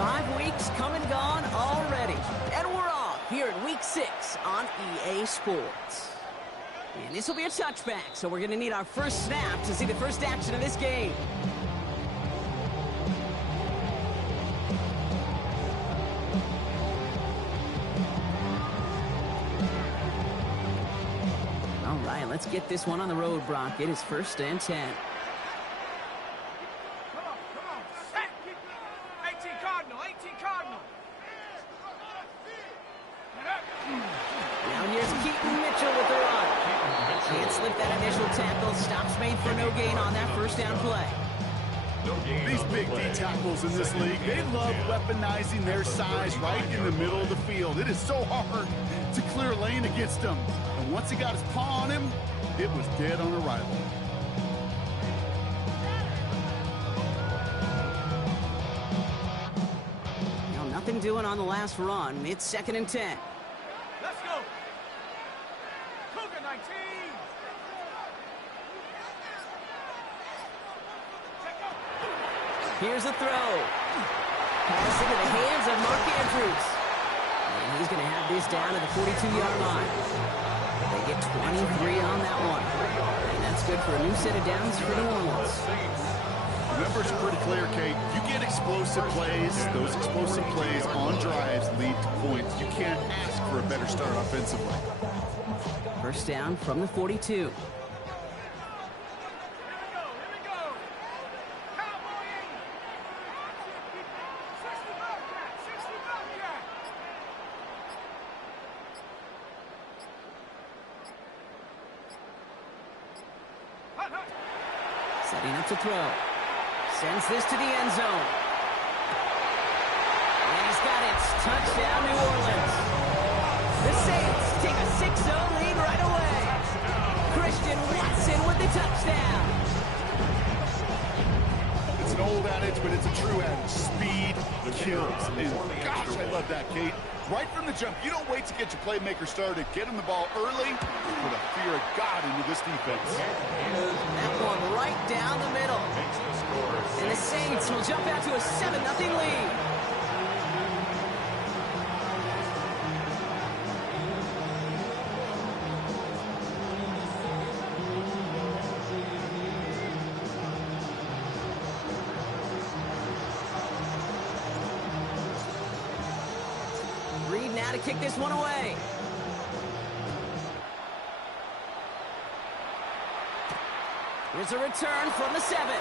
5 weeks come and gone already. And we're off here in Week 6 on EA Sports. And this will be a touchback, so we're going to need our first snap to see the first action of this game. All right, let's get this one on the road, Brock. It is 1st and 10. For no gain on that first down play. These big D tackles in this league, they love weaponizing their size right in the middle of the field. It is so hard to clear lane against them. And once he got his paw on him, it was dead on arrival. Now, nothing doing on the last run. It's 2nd and 10. Let's go. Cougar 19. Here's a throw. Pass into the hands of Mark Andrews. And he's going to have this down to the 42-yard line. They get 23 on that one. And that's good for a new set of downs for New Orleans. The numbers are pretty clear, Kate. You get explosive plays. Those explosive plays on drives lead to points. You can't ask for a better start offensively. First down from the 42. Setting up to throw. Sends this to the end zone. And he's got it. Touchdown, New Orleans. The Saints take a 6-0 lead right away. Christian Watson with the touchdown. It's an old adage, but it's a true adage. Speed kills. And gosh, I love that, Kate. Right from the jump, you don't wait to get your playmaker started. Get him the ball early. Put a fear of God into this defense. That one right down the middle. And the Saints will jump out to a 7-0 lead. Reed now to kick this one away. Here's a return from the 7.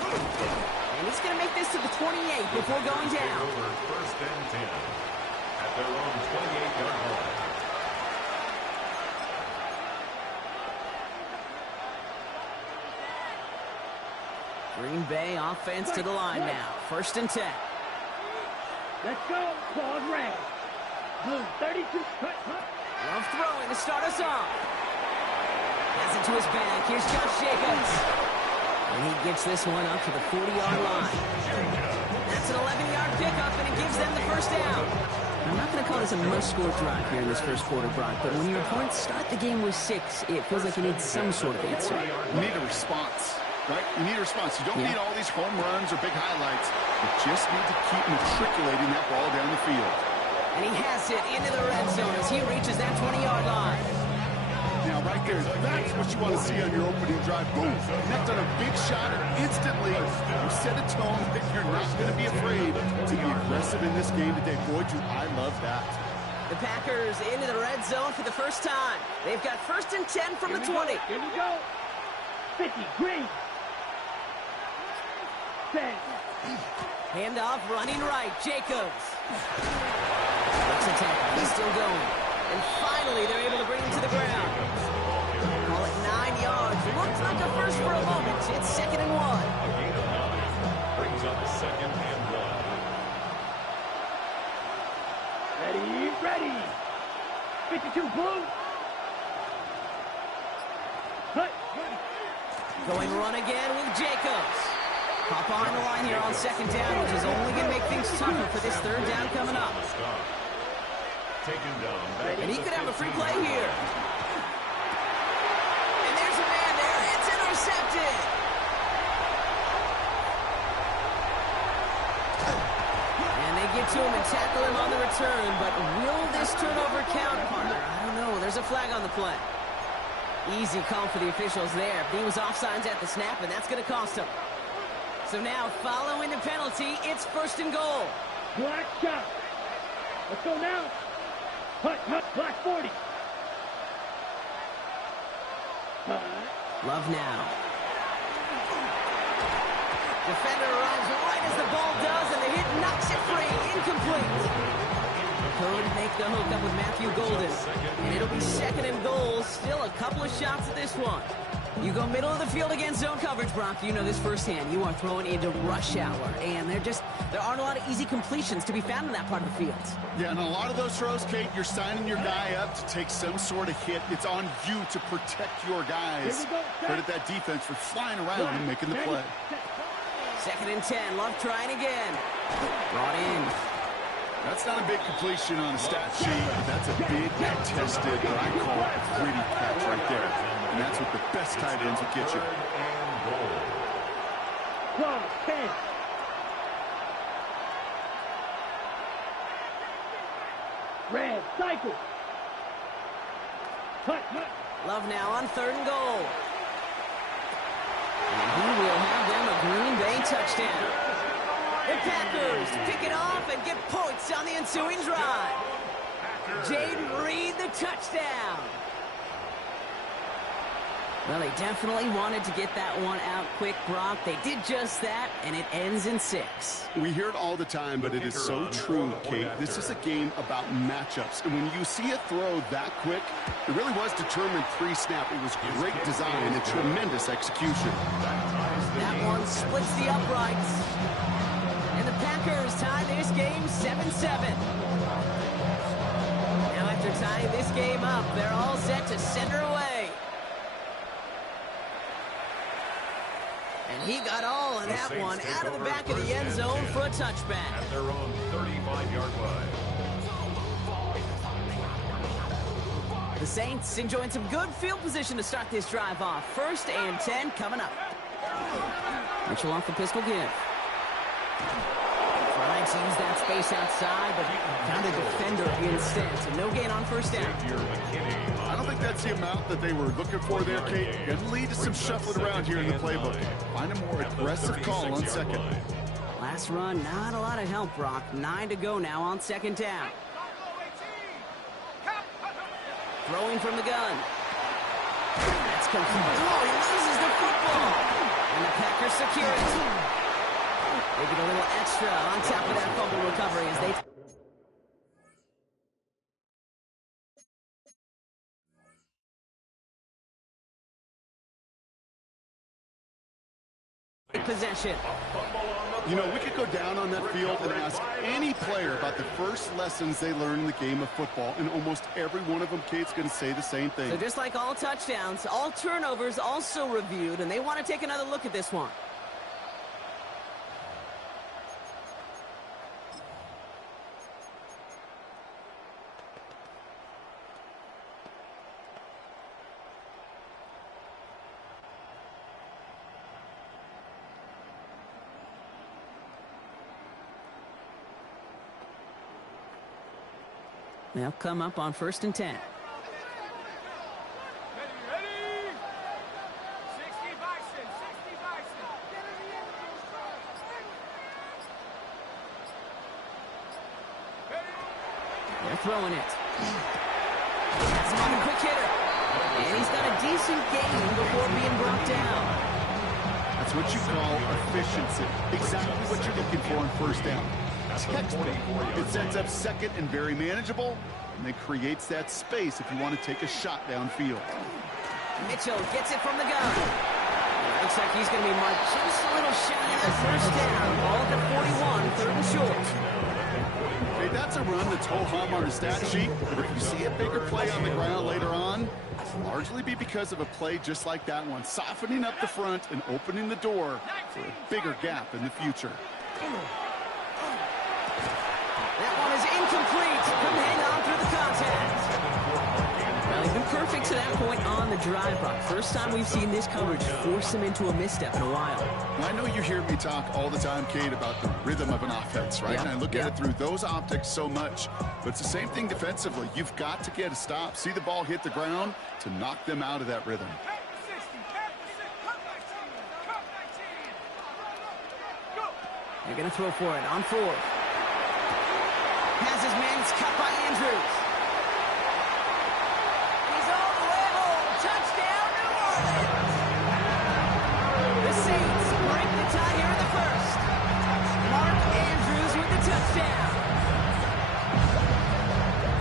And he's going to make this to the 28 before going down. 1st and 10 at their own 28-yard line. Green Bay offense to the line now. 1st and 10. Let's go, ball red. Blue 32. Love throwing to start us off. Pass it to his back. Here's Josh Jacobs. And he gets this one up to the 40-yard line. That's an 11-yard pickup, and it gives them the first down. I'm not going to call this a must-score drive here in this first quarter, Brock, but when your opponents start the game with 6, it feels like you need some sort of answer. You need a response, right? You need a response. You don't need all these home runs or big highlights. You just need to keep matriculating that ball down the field. And he has it into the red zone as he reaches that 20-yard line. Now, right there, that's what you want to see on your opening drive. Boom, connect on a big shot, and instantly you set a tone that you're not going to be afraid to be aggressive in this game today. Boy, do I love that. The Packers into the red zone for the first time. They've got 1st and 10 from the 20. Here we go. 50, green. 10. Handoff running right. Jacobs. Looks attack. He's still going. And finally, they're able to bring him to the ground. Call it 9 yards. Looks like a first for a moment. It's 2nd and 1. A gain of 9 brings up 2nd and 1. Ready. 52, blue. Cut. Going run again with Jacobs. Hop on the line here on 2nd down, which is only going to make things tougher for this 3rd down coming up. And he could have a free play here. And there's a man there. It's intercepted. to him and tackle him on the return, but will this turnover count, partner? I don't know. There's a flag on the play. Easy call for the officials there. He was offsides at the snap, and that's going to cost him. So now, following the penalty, it's 1st and goal. Black shot. Let's go now. Hut, black 40. Love now. Defender arrives right as the ball does, and the hit knocks it free. Incomplete. Could make the hook up with Matthew Golden. And it'll be 2nd and goal. Still a couple of shots at this one. You go middle of the field against zone coverage, Brock. You know this firsthand. You are throwing into rush hour. And there aren't a lot of easy completions to be found in that part of the field. Yeah, and a lot of those throws, Kate, you're signing your guy up to take some sort of hit. It's on you to protect your guys. Credit that defense for flying around and making the play. 2nd and 10. Love trying again. Brought in. That's not a big completion on a stat sheet. That's a big, contested, what I call a gritty catch right there. And that's what the best tight ends will get you. 10. Red, cycle. Hut. Love now on 3rd and goal. And he will have them a Green Bay touchdown. The Packers pick it off and get points on the ensuing drive. Jaden Reed, the touchdown. Well, they definitely wanted to get that one out quick, Brock. They did just that, and it ends in 6. We hear it all the time, but it is so true, Kate. This is a game about matchups. And when you see a throw that quick, it really was determined pre-snap. It was great design and tremendous execution. That one splits the uprights. And the Packers tie this game 7-7. Now after tying this game up, they're all set to send her away. And he got all of that one out of the back of the end zone for a touchback. At their own 35-yard line. The Saints enjoying some good field position to start this drive off. 1st and 10 coming up. Mitchell off the pistol give. Trying to use that space outside, but found a defender instead. So no gain on 1st down. I don't think that's the amount that they were looking for there, Kate. Going to lead to some shuffling around here in the playbook. Find a more aggressive call on 2nd. Last run, not a lot of help, Brock. 9 to go now on 2nd down. Throwing from the gun. That's complete. Oh, he loses the football. And the Packers secure it. They get a little extra on top of that fumble recovery as they... possession. You know, we could go down on that field and ask any player about the first lessons they learned in the game of football, and almost every one of them, Kate's going to say the same thing. So just like all touchdowns, all turnovers also reviewed, and they want to take another look at this one. They'll come up on 1st and 10. Ready? 60 Bison, 60 Bison. They're throwing it. That's him on a quick hitter. And he's got a decent gain before being brought down. That's what you call efficiency. Exactly what you're looking for on 1st down. Textbook. It sets up 2nd and very manageable, and then creates that space if you want to take a shot downfield. Mitchell gets it from the gun. Looks like he's going to be marked just a little shy of the 1st down. Ball at the 41, 3rd and short. Okay, that's a run that's ho-hum on the stat sheet, but if you see a bigger play on the ground later on, it'll largely be because of a play just like that one, softening up the front and opening the door for a bigger gap in the future. That one is incomplete. Couldn't hang on through the contact. Well, he's been perfect to that point on the drive, Brock. First time we've seen this coverage force him into a misstep in a while. Well, I know you hear me talk all the time, Kate, about the rhythm of an offense, right? Yep. And I look at it through those optics so much. But it's the same thing defensively. You've got to get a stop, see the ball hit the ground to knock them out of that rhythm. They're going to throw for it on fourth. Has his man. It's cut by Andrews. He's all the way home. Touchdown, New Orleans. The Saints break the tie here in the first. Mark Andrews with the touchdown.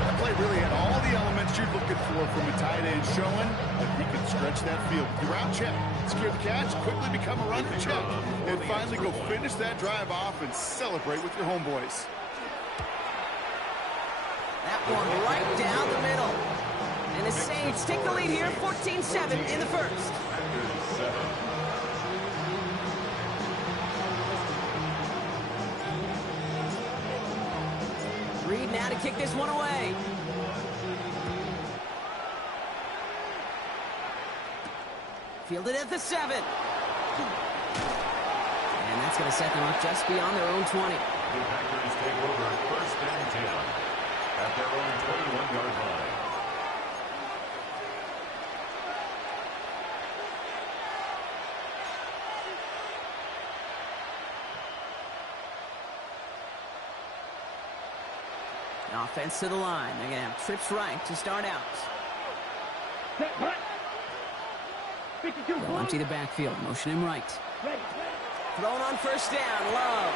That play really had all the elements you're looking for from a tight end, showing that he can stretch that field. You route check, secure the catch, quickly become a running check, and finally go finish that drive off and celebrate with your homeboys. That one right down the middle. And the Saints take the lead here, 14-7 in the first. Reed now to kick this one away. Fielded at the 7. And that's going to set them up just beyond their own 20. The Packers take over first and 10 at their own 21-yard line. Offense to the line. They're going to have trips right to start out. Set, hut. 52, They'll empty the backfield. Motion him right. ready. Thrown on first down. Love.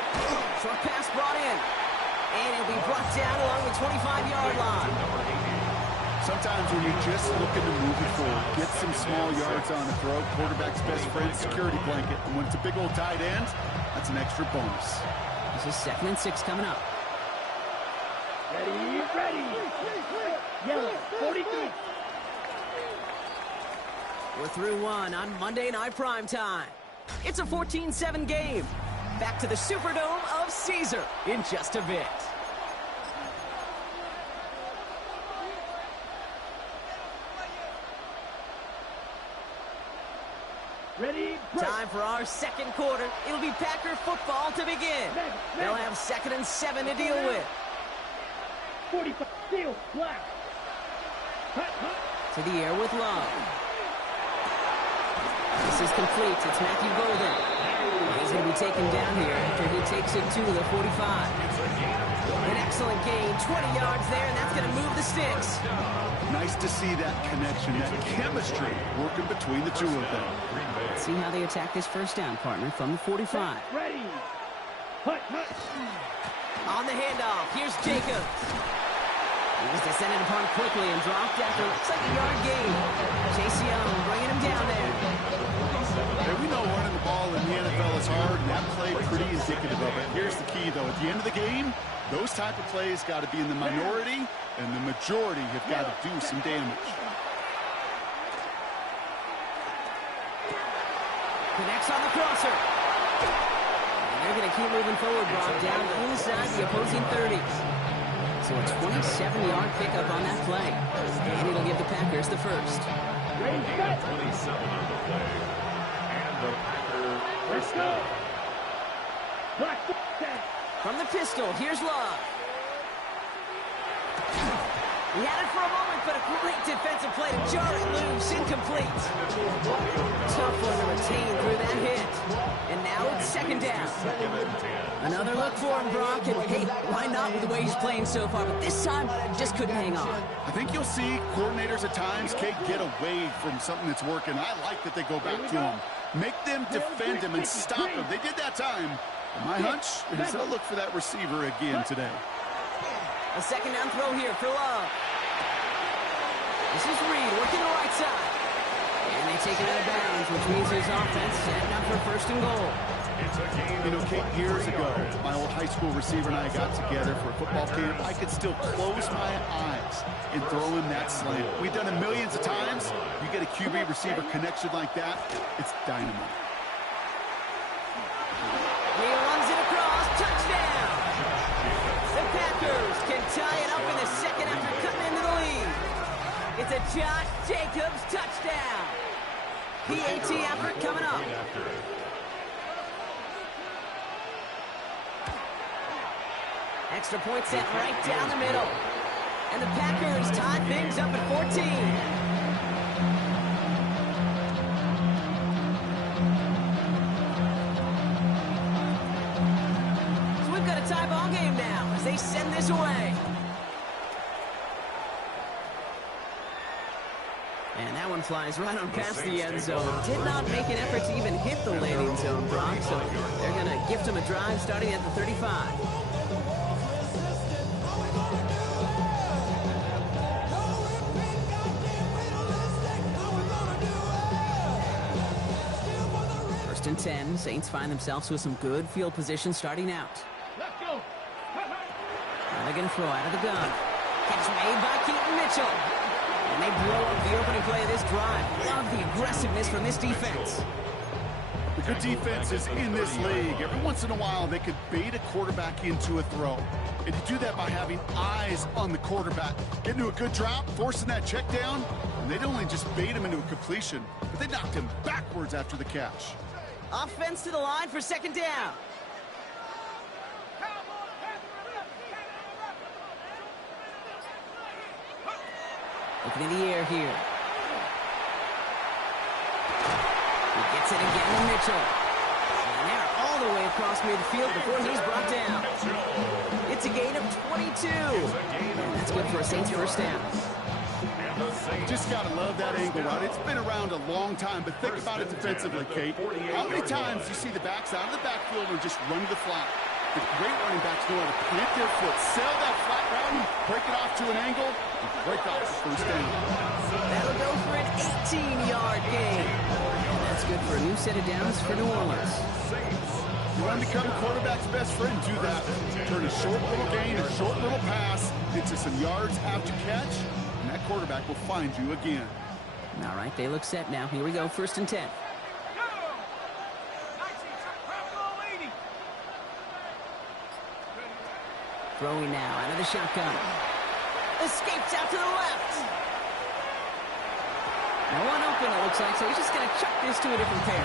Short pass brought in. And it'll be brought down along the 25-yard line. Sometimes when you're just looking to move it forward, get some small yards on the throw, quarterback's best friend, security blanket. And when it's a big old tight end, that's an extra bonus. This is 2nd and 6 coming up. Ready, ready. Yellow, 43. We're through one on Monday Night Primetime. It's a 14-7 game. Back to the Superdome of Caesar in just a bit. Ready, break. Time for our second quarter. It'll be Packer football to begin. They'll have 2nd and 7 to deal with. 45, steel, black. Hut, hut. To the air with Love. This is complete. It's Matthew Golden. He's going to be taken down here after he takes it to the 45. An excellent gain, 20 yards there, and that's going to move the sticks. Nice to see that connection, that chemistry working between the two of them. Let's see how they attack this first down, partner, from the 45. Ready. Hut, hut. On the handoff, here's Jacobs. He was descended upon quickly and dropped after looks like a yard gain. Chase Young bringing him down there. Hey, we know running the ball in the NFL is hard, and that play pretty indicative of it. Here's the key, though. At the end of the game, those type of plays got to be in the minority, and the majority have got to do some damage. Connects on the crosser. And they're going to keep moving forward, Brock, down inside the opposing 30s. So a 27-yard pickup on that play. And it'll give the Packers the first. Ready, set. 27 on the play. And the Packer first down. Black, set. From the pistol, here's Love. He had it for a moment, but a great defensive play to jar it loose. Incomplete. Tough one to retain through that hit. And now it's 2nd down. Another look for him, Brock. And hey, why not with the way he's playing so far? But this time, just couldn't hang on. I think you'll see coordinators at times, Kate, get away from something that's working. I like that they go back to him. Make them defend him and stop him. They did that time. And my hunch is they'll look for that receiver again today. A 2nd down throw here for Love. This is Reed working the right side. And they take it out of bounds, which means his offense setting up for 1st and goal. You know, Kate, years ago, my old high school receiver and I got together for a football camp. I could still close my eyes and throw him that slant. We've done it millions of times. You get a QB receiver connection like that, it's dynamite. He runs it across. Touchdown! The Packers can tie it up in the 2nd after cutting into the lead. It's a Josh Jacobs touchdown. PAT effort coming up. Extra point set right down the middle. And the Packers tie things up at 14. So we've got a tie ball game now as they send this away. And that one flies right on past the end zone. Did not make an effort to even hit the landing zone, Brock, so they're going to gift him a drive starting at the 35. First and 10, Saints find themselves with some good field position starting out. Let's go. Now they're going to throw out of the gun. Catch made by Keaton Mitchell. And they blow up the opening play of this drive. Love the aggressiveness from this defense. The good defenses in this league, every once in a while, they could bait a quarterback into a throw. And you do that by having eyes on the quarterback. Get into a good drop, forcing that check down, and they'd only just bait him into a completion, but they knocked him backwards after the catch. Offense to the line for second down. Looking in the air here. He gets it again to Mitchell. And they're all the way across midfield before he's brought down. It's a gain of 22. And that's good for a Saints first down. Just got to love that angle, right? It's been around a long time, but think about it defensively, Kate. How many times do you see the backs out of the backfield and just run to the flat? The great running backs know how to plant their foot, sail that flat route, break it off to an angle, and break off the first down. That'll go for an 18-yard gain. And that's good for a new set of downs for New Orleans. You want to become a quarterback's best friend, do that. Turn a short little gain, a short little pass into some yards after catch, and that quarterback will find you again. All right, they look set now. Here we go, first and 10. Throwing now out of the shotgun. Escapes out to the left. No one open, it looks like, so he's just going to chuck this to a different pair.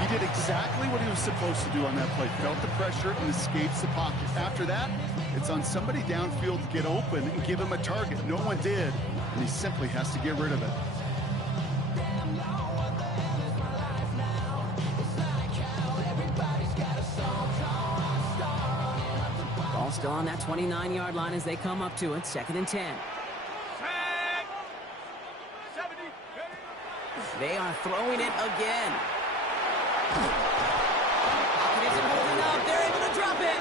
He did exactly what he was supposed to do on that play. Felt the pressure and escapes the pocket. After that, it's on somebody downfield to get open and give him a target. No one did, and he simply has to get rid of it. Ball still on that 29-yard line as they come up to it. Second and 10. They are throwing it again. Pocket isn't holding up. They're able to drop it.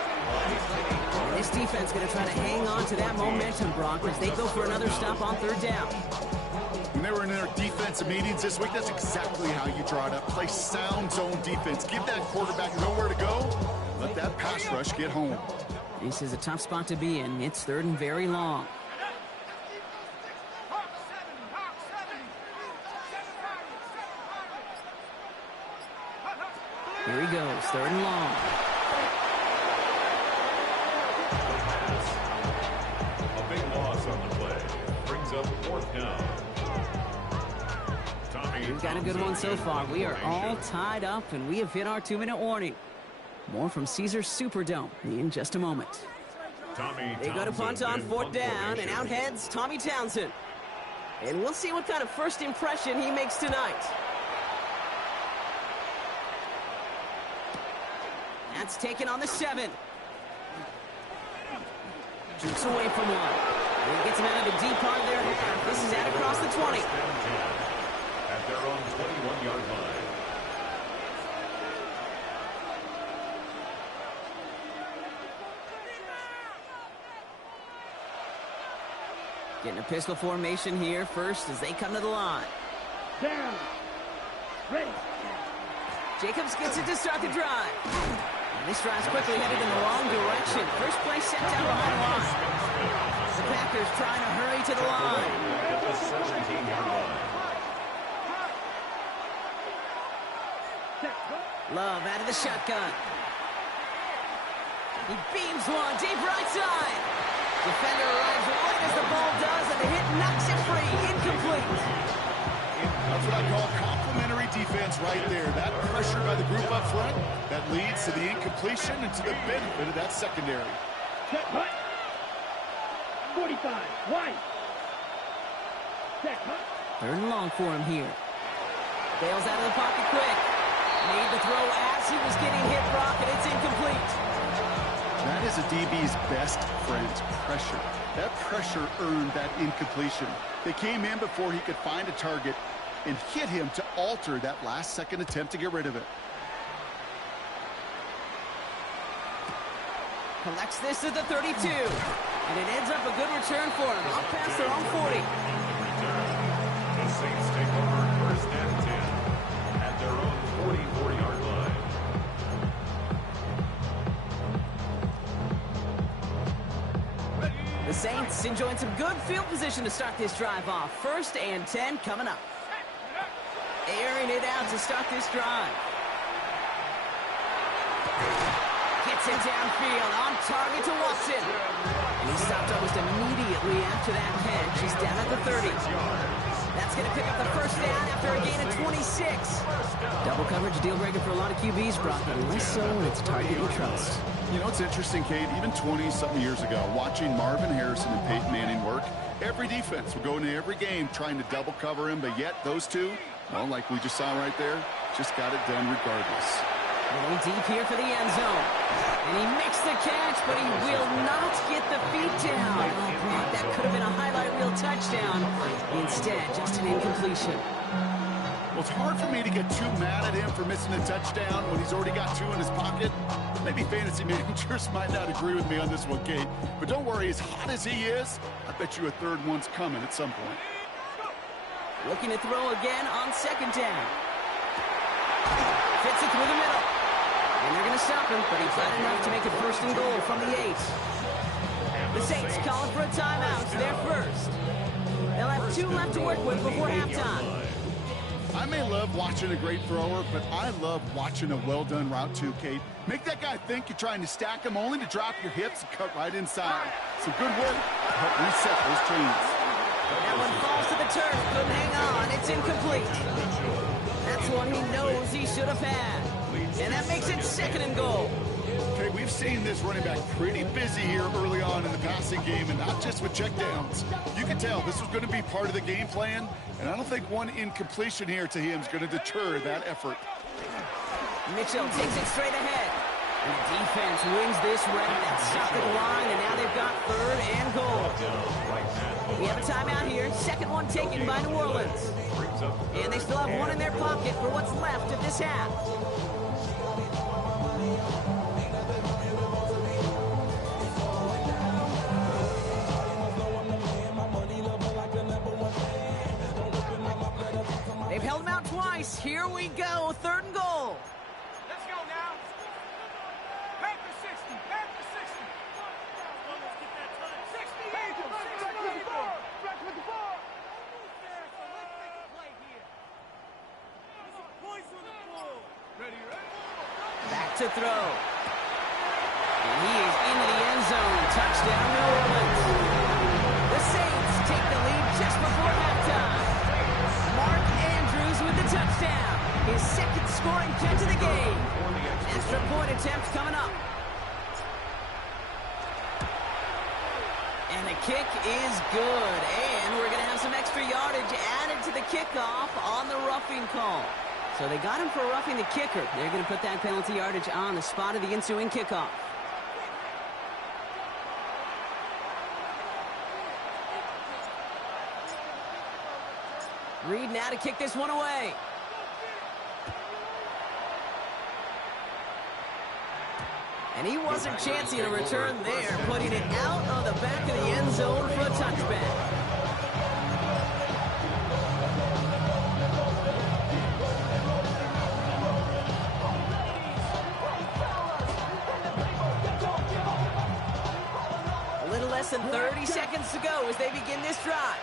And this defense going to try to hang on to that momentum, Brock, as they go for another stop on third down. When they were in their defensive meetings this week, that's exactly how you draw it up. Play sound zone defense. Give that quarterback nowhere to go. Let that pass rush get home. This is a tough spot to be in. It's third and very long. Here he goes, third and long. A big loss on the play. Brings up fourth down. We've got a good one so far. We are all tied up, and we have hit our 2-minute warning. More from Caesars Superdome in just a moment. They go to punt on fourth down, and out heads Tommy Townsend. And we'll see what kind of first impression he makes tonight. That's taken on the 7. Jukes away from one. And he gets him out of the deep part of their half. This is out across the 20. At their own 21-yard line. Getting a pistol formation here first as they come to the line. Down. Ready. Jacobs gets it to start the drive. And this drive's quickly headed in the wrong direction. First play set down behind the line. The Packers trying to hurry to the line. At the 17-yard line. Love out of the shotgun. He beams one deep right side. Defender arrives right as the ball does, and the hit knocks it free. Incomplete. That's what I call complimentary defense right there. That pressure by the group up front, that leads to the incompletion and to the benefit of that secondary. Set hut. 45. Wide. Set hut. Third and long for him here. Bails out of the pocket quick. Made the throw as he was getting hit, Brock, and it's incomplete. That is a DB's best friend, pressure. That pressure earned that incompletion. They came in before he could find a target and hit him to alter that last-second attempt to get rid of it. Collects this at the 32. And it ends up a good return for him. Up past their own 40. The Saints take over first and 10 at their own 44-yard line. The Saints enjoying some good field position to start this drive off. First and 10 coming up. Airing it out to start this drive. Gets it downfield, on target to Watson. And he stopped almost immediately after that catch. He's down at the 30. That's going to pick up the first down after a gain of 26. Double coverage deal breaker for a lot of QBs, Brock, but less so when it's target you trust. You know, it's interesting, Kate, even 20-something years ago, watching Marvin Harrison and Peyton Manning work, every defense would go into every game trying to double cover him, but yet those two, well, like we just saw right there, just got it done regardless. Going deep here for the end zone. And he makes the catch, but he will not get the feet down. Oh, Brock, that could have been a highlight reel touchdown. Instead, just an incompletion. Well, it's hard for me to get too mad at him for missing a touchdown when he's already got two in his pocket. Maybe fantasy managers might not agree with me on this one, Kate. But don't worry, as hot as he is, I bet you a third one's coming at some point. Looking to throw again on second down. Fits it through the middle. And they're going to stop him, but he's not enough to make it first and goal from the 8. The Saints calling for a timeout. They're first. They'll have 2 left to work with before halftime. I may love watching a great thrower, but I love watching a well-done route too, Kate. Make that guy think you're trying to stack him only to drop your hips and cut right inside. Some good work to help reset those chains. That one falls to the turf. Couldn't hang on. It's incomplete. That's one he knows he should have had. And that makes it second and goal. Okay, we've seen this running back pretty busy here early on in the passing game, and not just with checkdowns. You can tell this was going to be part of the game plan, and I don't think one incompletion here to him is going to deter that effort. Mitchell takes it straight ahead. And the defense wins this round at second line, and now they've got third and goal. We have a timeout here. Second one taken by New Orleans. And they still have one in their pocket for what's left of this half. They've held him out twice. Here we go. Third and goal. Let's go now. Back to 60. Back to 60. 60 Eagles. 60 Eagles. Back with the ball. Almost there, so let's make a play here. Points on the ball. Ready, ready? Back to throw. And he is into the end zone. Touchdown, New Orleans. The Saints take the lead just before halftime. Mark Andrews with the touchdown. His second scoring catch of the game. Extra point attempt coming up. And the kick is good. And we're going to have some extra yardage added to the kickoff on the roughing call. So they got him for roughing the kicker. They're going to put that penalty yardage on the spot of the ensuing kickoff. Reed now to kick this one away. And he wasn't chancing a return there, putting it out of the back of the end zone for a touchback. A little less than 30 seconds to go as they begin this drive.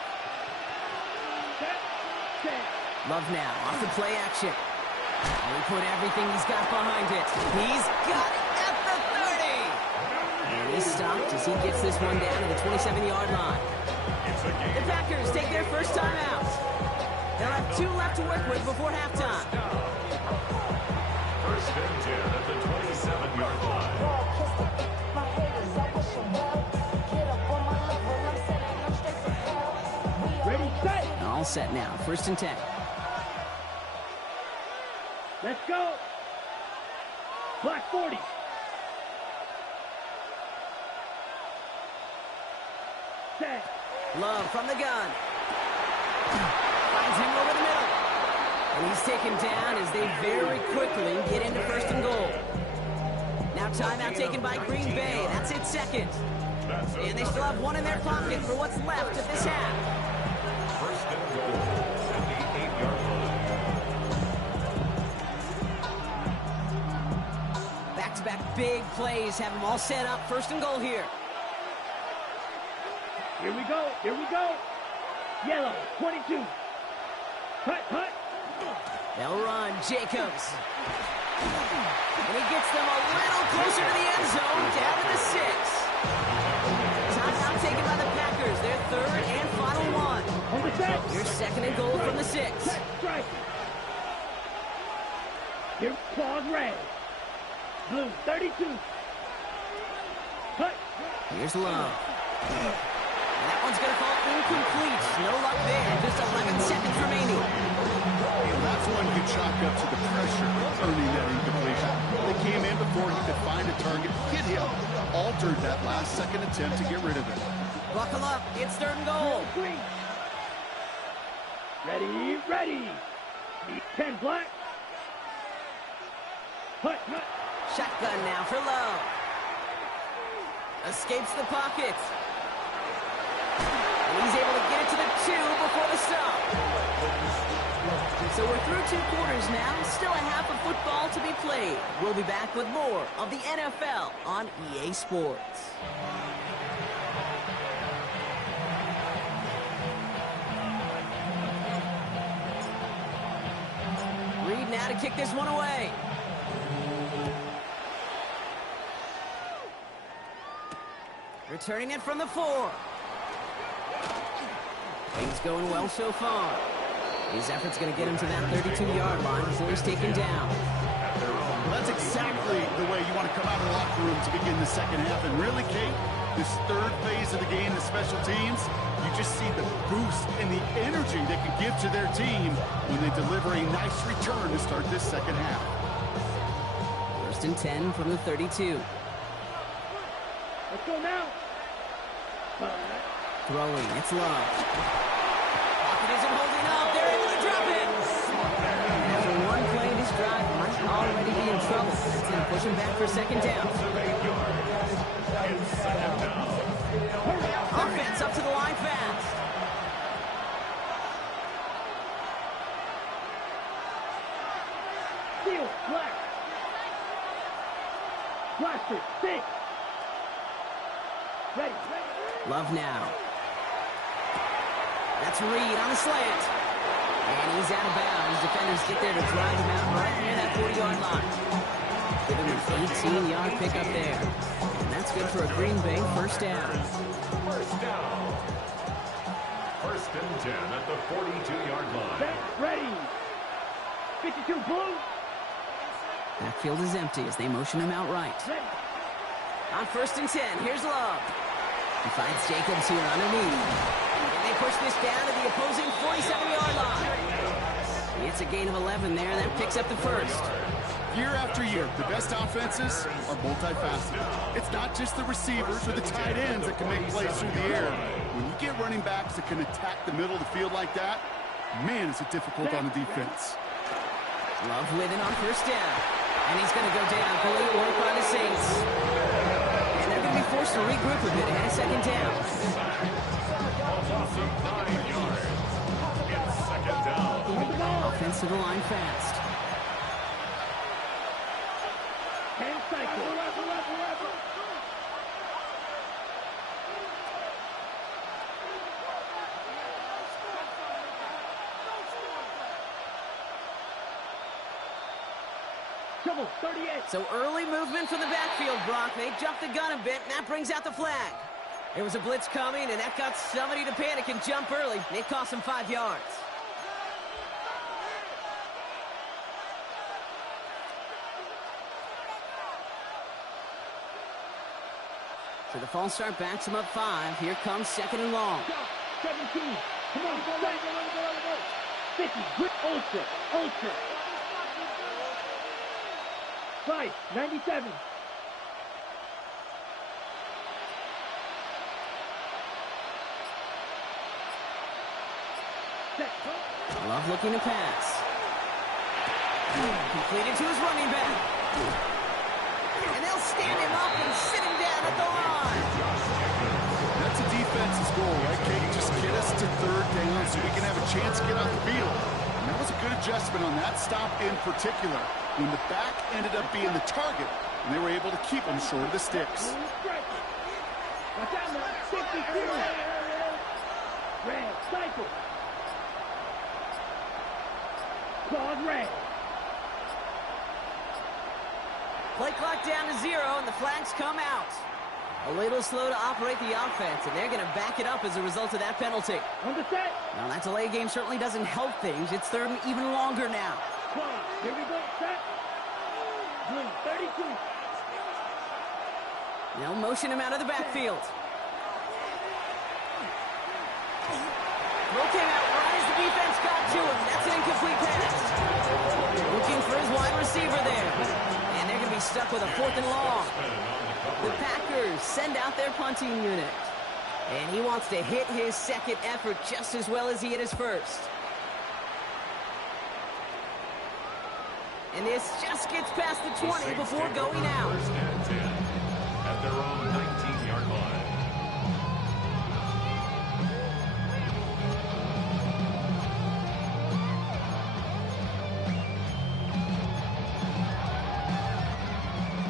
Love now, off the play action. And he put everything he's got behind it. He's got it at the 30. And He's stopped as he gets this one down to the 27-yard line. The Packers take their first time out. They'll have 2 left to work with before halftime. First and 10 at the 27-yard line. Ready, set. All set now. First and 10. Let's go. Black 40. Set. Love from the gun. Finds him over the middle. And he's taken down as they very quickly get into first and goal. Now timeout taken by Green Bay. That's its second. And they still have one in their pocket for what's left of this half. First and goal at the 8-yard line. Back-to-back big plays have them all set up. First and goal here. Here we go. Here we go. Yellow, 22. Cut, cut. They'll run. Jacobs. And he gets them a little closer to the end zone, down to the 6. Timeout taken by the Packers, their third and final one. On the set. Here's second and goal from the 6. Set, strike. Here, claws red. Blue, 32. Cut. Here's Love. And that one's going to fall incomplete. No luck there. Just 11 seconds remaining. And that's one you chalk up to the pressure of earning that incompletion. They came in before he could find a target, hit him, altered that last-second attempt to get rid of it. Buckle up. It's third and goal. Green. Ready, ready. 10 black. Cut, cut. Shotgun now for Love. Escapes the pocket. And he's able to get it to the 2 before the stop. So we're through 2 quarters now. Still a half of football to be played. We'll be back with more of the NFL on EA Sports. Reed now to kick this one away. Returning it from the 4. Things going well so far. His effort's going to get him to that 32-yard line before he's taken down. Well, that's exactly the way you want to come out of the locker room to begin the second half. And really, Kate, this third phase of the game, the special teams, you just see the boost and the energy they can give to their team when they deliver a nice return to start this second half. First and 10 from the 32. Let's go now. Throwing, it's Love. Pocket isn't holding up. They're able to drop it. After one play, this drive might already be in trouble. That's going to push him back for second down. Offense up to the line fast. Steal, black. Blaster, 6. Ready, ready. Love now. That's Reed on the slant. And he's out of bounds. Defenders get there to drive him out right near that 40-yard line. Give him an 18-yard pickup there. And that's good for a Green Bay first down. First down. First and 10 at the 42-yard line. Set, ready. 52 blue. Backfield is empty as they motion him out right. Ready. On first and 10, here's Love. He finds Jacobs here underneath. And they push this down to the opposing 47-yard line. It's a gain of 11 there. That picks up the first. Year after year, the best offenses are multifaceted. It's not just the receivers or the tight ends that can make plays through the air. When you get running backs that can attack the middle of the field like that, man, is it difficult on the defense. Love with it on first down. And he's going to go down. Great work by the Saints. And they're going to be forced to regroup a bit ahead of second down. Loss of 9 yards. It's second down. Offense to the line fast. 10 cycles. Triple 38. So early movement from the backfield, Brock. They jumped the gun a bit, and that brings out the flag. There was a blitz coming, and that got somebody to panic and jump early. It cost them 5 yards. So the false start backs him up 5. Here comes 2nd and long. 17. Come on, go. 50. Good ultra. Ultra. 5. 97. Love looking to pass. Completed to his running back. And they'll stand him up and sit him down at the line. That's a defense's goal, right, Kate? Just get us to 3rd down so we can have a chance to get off the field. And that was a good adjustment on that stop in particular, when the back ended up being the target, and they were able to keep him short of the sticks. Watch out now. 52. Red. Cycle. Claude Red. Play clock down to 0, and the flags come out. A little slow to operate the offense, and they're going to back it up as a result of that penalty. On the set. Now, that delay game certainly doesn't help things. It's 3rd and even longer now. Claude. Here we go. Set. Blue 32. They'll motion him out of the backfield. Throw came out right as the defense got to him. That's an incomplete pass. Looking for his wide receiver there. And they're going to be stuck with a 4th and long. The Packers send out their punting unit. And he wants to hit his 2nd effort just as well as he hit his 1st. And this just gets past the 20 before going out. 1st and 10 at their own 19-yard line.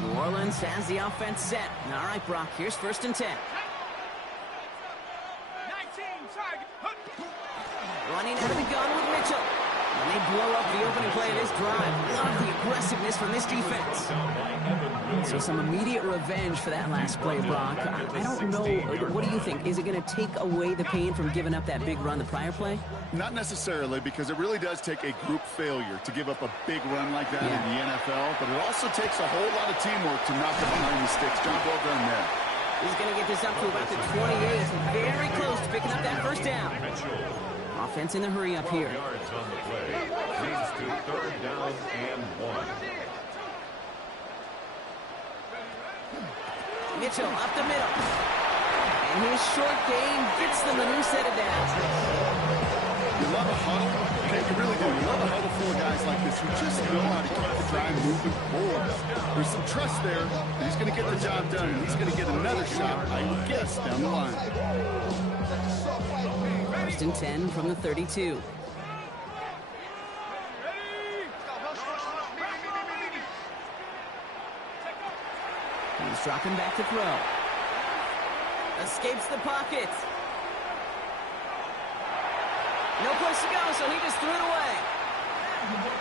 New Orleans has the offense set. All right, Brock, here's 1st and 10. 19, target. Running out of the gun with Mitchell. And they blow up the opening play of this drive. Love the aggressiveness from this defense. So some immediate revenge for that last play, Brock. I don't know. What do you think? Is it going to take away the pain from giving up that big run the prior play? Not necessarily, because it really does take a group failure to give up a big run like that in the NFL, but it also takes a whole lot of teamwork to knock it behind the sticks. Job well done there. He's going to get this up to about the 28. Very close to picking up that 1st down. Offense in the hurry up here. 12 yards on the play. Leads to 3rd down and 1. Mitchell up the middle. And his short game gets them a new set of downs. You love a huddle. Okay, you really do. You love a huddle full of guys like this who just know how to keep the drive moving forward. There's some trust there. And he's going to get the job done, and he's going to get another shot, I guess, down the line. 1st and 10 from the 32. He's dropping back to throw. Escapes the pocket. No place to go, so he just threw it away.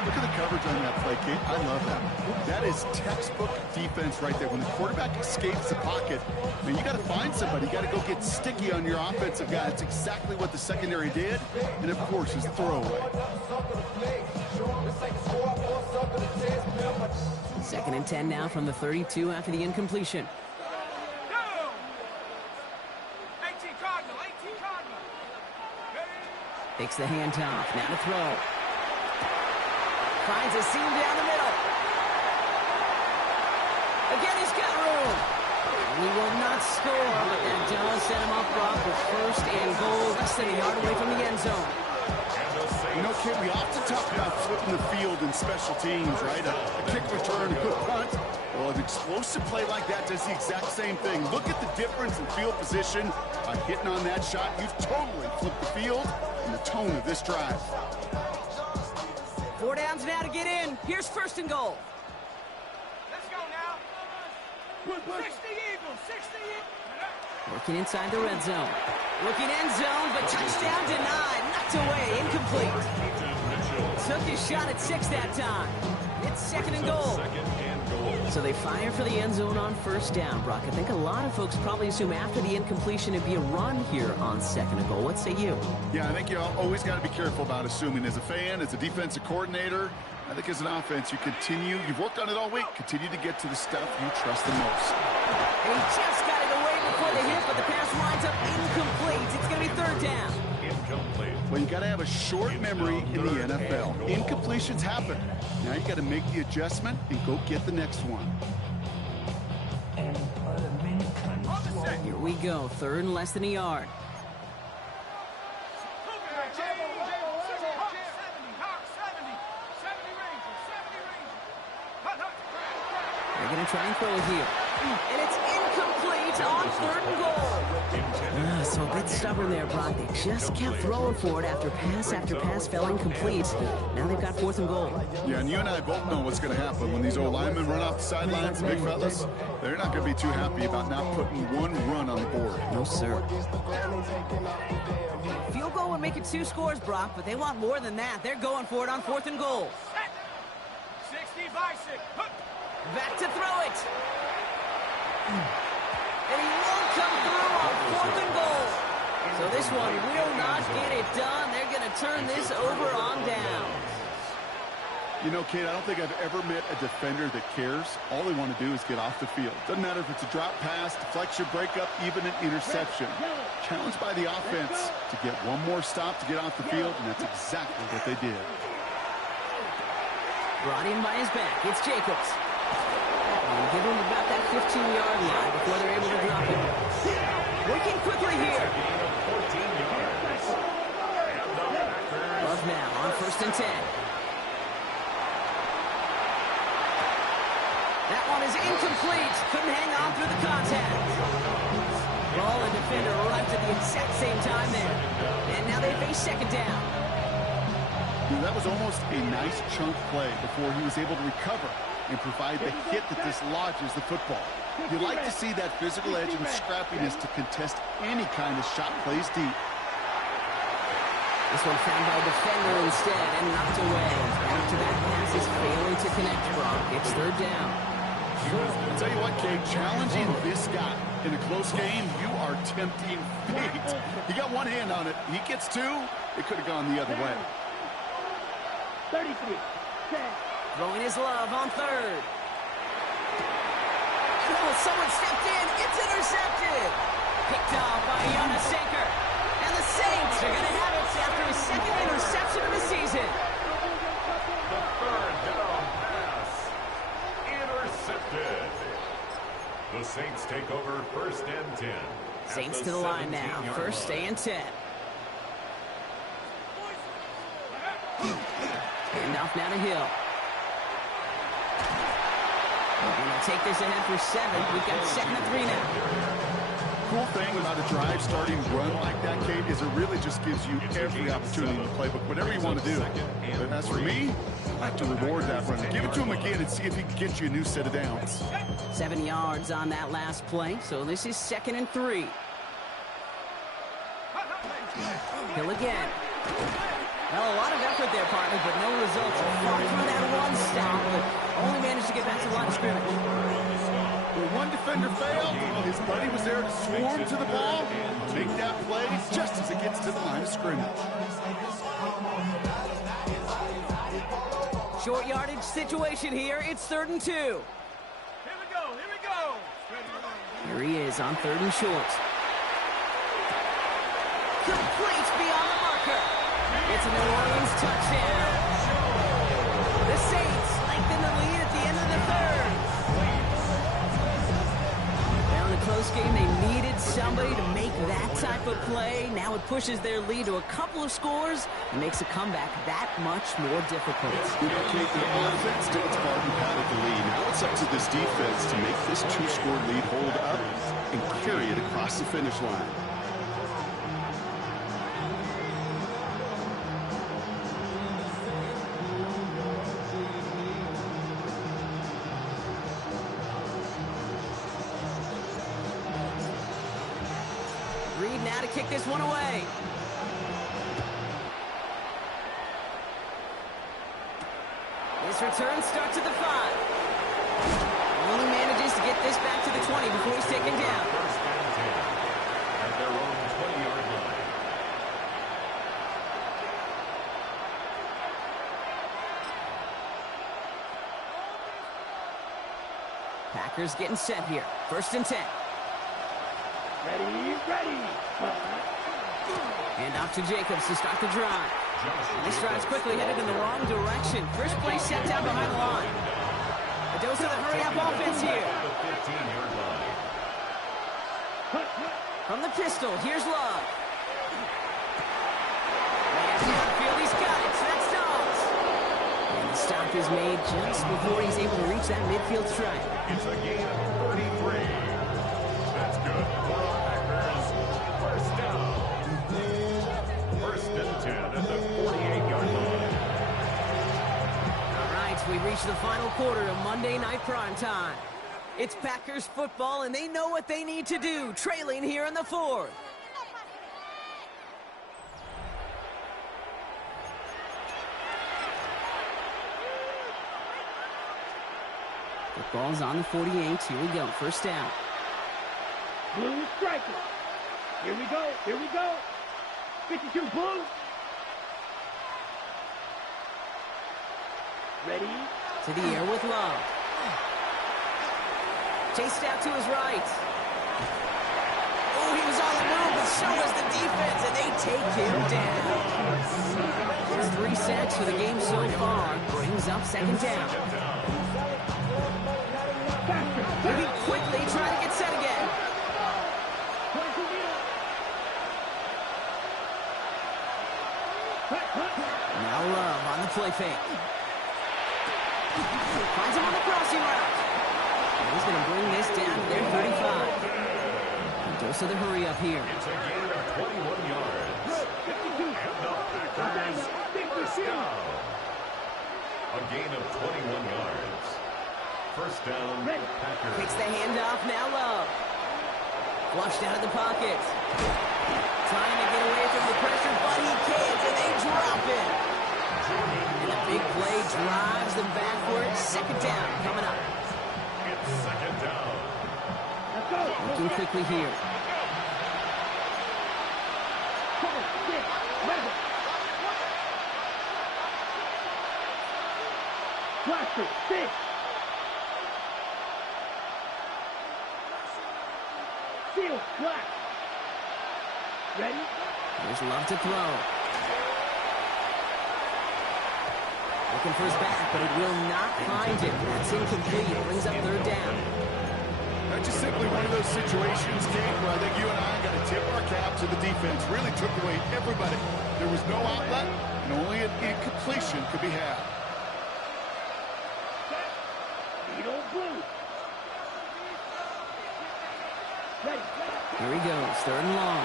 Look at the coverage on that play, Kate. I love that. That is textbook defense right there. When the quarterback escapes the pocket, man, you got to find somebody. You got to go get sticky on your offensive guy. That's exactly what the secondary did. And, of course, his throwaway. 2nd and 10 now from the 32 after the incompletion. 18 Cardinal. Takes the handoff. Now to throw. Finds a seam down the middle. Again, he's got room. And he will not score, but that does set him up, Brock, with 1st and goal, less than a yard away from the end zone. You know, Kid, we often talk about flipping the field in special teams, right? A kick return, a good punt. Well, an explosive play like that does the exact same thing. Look at the difference in field position by hitting on that shot. You've totally flipped the field and the tone of this drive. 4 downs now to get in. Here's 1st and goal. Let's go now. 60 Eagles, 60 Eagles. Working inside the red zone. Looking end zone, but touchdown denied. Knocked away, incomplete. Took his shot at 6 that time. It's second and goal. Second and goal. So they fire for the end zone on first down, Brock. I think a lot of folks probably assume after the incompletion it'd be a run here on second and goal. What say you? Yeah, I think you always got to be careful about assuming. As a fan, as a defensive coordinator, I think as an offense, you've worked on it all week, continue to get to the stuff you trust the most. And he just got it away before the hit, but the pass winds up incomplete. It's going to be third down. Incomplete. Well, you got to have a short memory in the NFL. Incompletions happen. Now you got to make the adjustment and go get the next one. Here we go, third and less than a yard. They're going to try and throw it here. And it's incomplete on third and goal. So a bit stubborn there, Brock. They just kept throwing for it after pass fell incomplete. Now they've got fourth and goal. Yeah, and you and I both know what's going to happen when these old linemen run off the sidelines, the big fellas. They're not going to be too happy about not putting one run on the board. No, sir. Field goal would make it 2 scores, Brock, but they want more than that. They're going for it on fourth and goal. 60 by 6. Back to throw it. And he won't come through on fourth and goal. So this one will not get it done. They're going to turn this over on downs. You know, Kate, I don't think I've ever met a defender that cares. All they want to do is get off the field. Doesn't matter if it's a drop pass, deflection, breakup, even an interception. Challenged by the offense to get one more stop to get off the field, and that's exactly what they did. Brought in by his back. It's Jacobs. And give him about that 15-yard line before they're able to drop it. Working quickly here. Love now on first and 10. That one is incomplete. Couldn't hang on through the contact. Ball and defender arrived at the exact same time there. And now they face second down. That was almost a nice chunk play before he was able to recover and provide the hit that dislodges the football. You like to see that physical edge and scrappiness to contest any kind of shot plays deep. This one found by a defender instead and knocked away. Back-to-back passes failing to connect, Brock. It's third down. I'll tell you what, Kate, challenging this guy in a close game, you are tempting fate. He got one hand on it. He gets two. It could have gone the other way. 33, 10. Throwing his love on third. Oh, someone stepped in. It's intercepted. Picked off by Jonas Sanker. And the Saints are going to have it after his second interception of the season. The third down pass. Intercepted. The Saints take over first and 10. Saints to the line now. First and 10. And off now to Hill. We're going to take this ahead for 7. We've got second and 3 now. Cool thing about a drive starting run like that, Kate, is it really just gives you every opportunity in the playbook, whatever you want to do. But as for me, I like to reward that run. Give it to him again and see if he can get you a new set of downs. 7 yards on that last play, so this is second and 3. Hill again. Well, a lot of effort there, partner, but no results. Fought through that one stop, but only managed to get back to the line of scrimmage. When one defender failed, his buddy was there to swarm to the ball, make that play just as it gets to the line of scrimmage. Short yardage situation here. It's third and 2. Here we go. Here we go. Here he is on third and short. Complete beyond the marker. It's a New Orleans touchdown. The Saints lengthen the lead at the end of the third. Well, in a close game, they needed somebody to make that type of play. Now it pushes their lead to a couple of scores and makes a comeback that much more difficult. You know, Kate, the offense did its part and padded the lead. Now it's up to this defense to make this 2-score lead hold up and carry it across the finish line. Reed now to kick this one away. This return starts at the 5. Only manages to get this back to the 20 before he's taken down. First and 10 at their own 20-yard line. Packers getting set here. First and 10. Ready, ready. Hand off to Jacobs to start the drive. This drive's quickly headed in the wrong direction. First play set down behind the line. A dose of the hurry-up offense here. The 15-yard line. From the pistol, here's Love. Lands downfield, he's got it. That's Dobbs. And the stop is made just before he's able to reach that midfield strike. It's a gain of 33. That's good for the Packers. First down. First and 10 at the 48-yard line. All right, we reach the final quarter of Monday Night Primetime. It's Packers football, and they know what they need to do, trailing here in the 4th. Football's on the 48. Here we go. First down. Blue striker. Here we go. Here we go. 52 blue. Ready. To the air with Love. Chased out to his right. Oh, he was on the move, but so was the defense, and they take him down. His 3 sacks for the game so far brings up second down. Moving quickly, trying to get set again. Now Love on the play fake. Finds him on the crossing route. And he's going to bring this down to their 35. A dose of the hurry up here. It's a gain of 21 yards. And the Packers first down. A gain of 21 yards. First down, Packers. Takes the handoff, now Love. Flushed out of the pocket. Trying to get away from the pressure, but he can't, and they drop it. And the big play drives them backwards. Second down coming up. It's second down. Let's go. Looking quickly here. Cover, 6, level. Blaster, 6. Seal, black. Ready? There's Love to throw. Looking for his back, but it will not find him. That's incomplete. It brings up third down. That's just simply one of those situations, Kate, where I think you and I got to tip our cap to the defense. Really took away everybody. There was no outlet, and only an incompletion could be had. Beetle blue. Ready. Here he goes, third and long.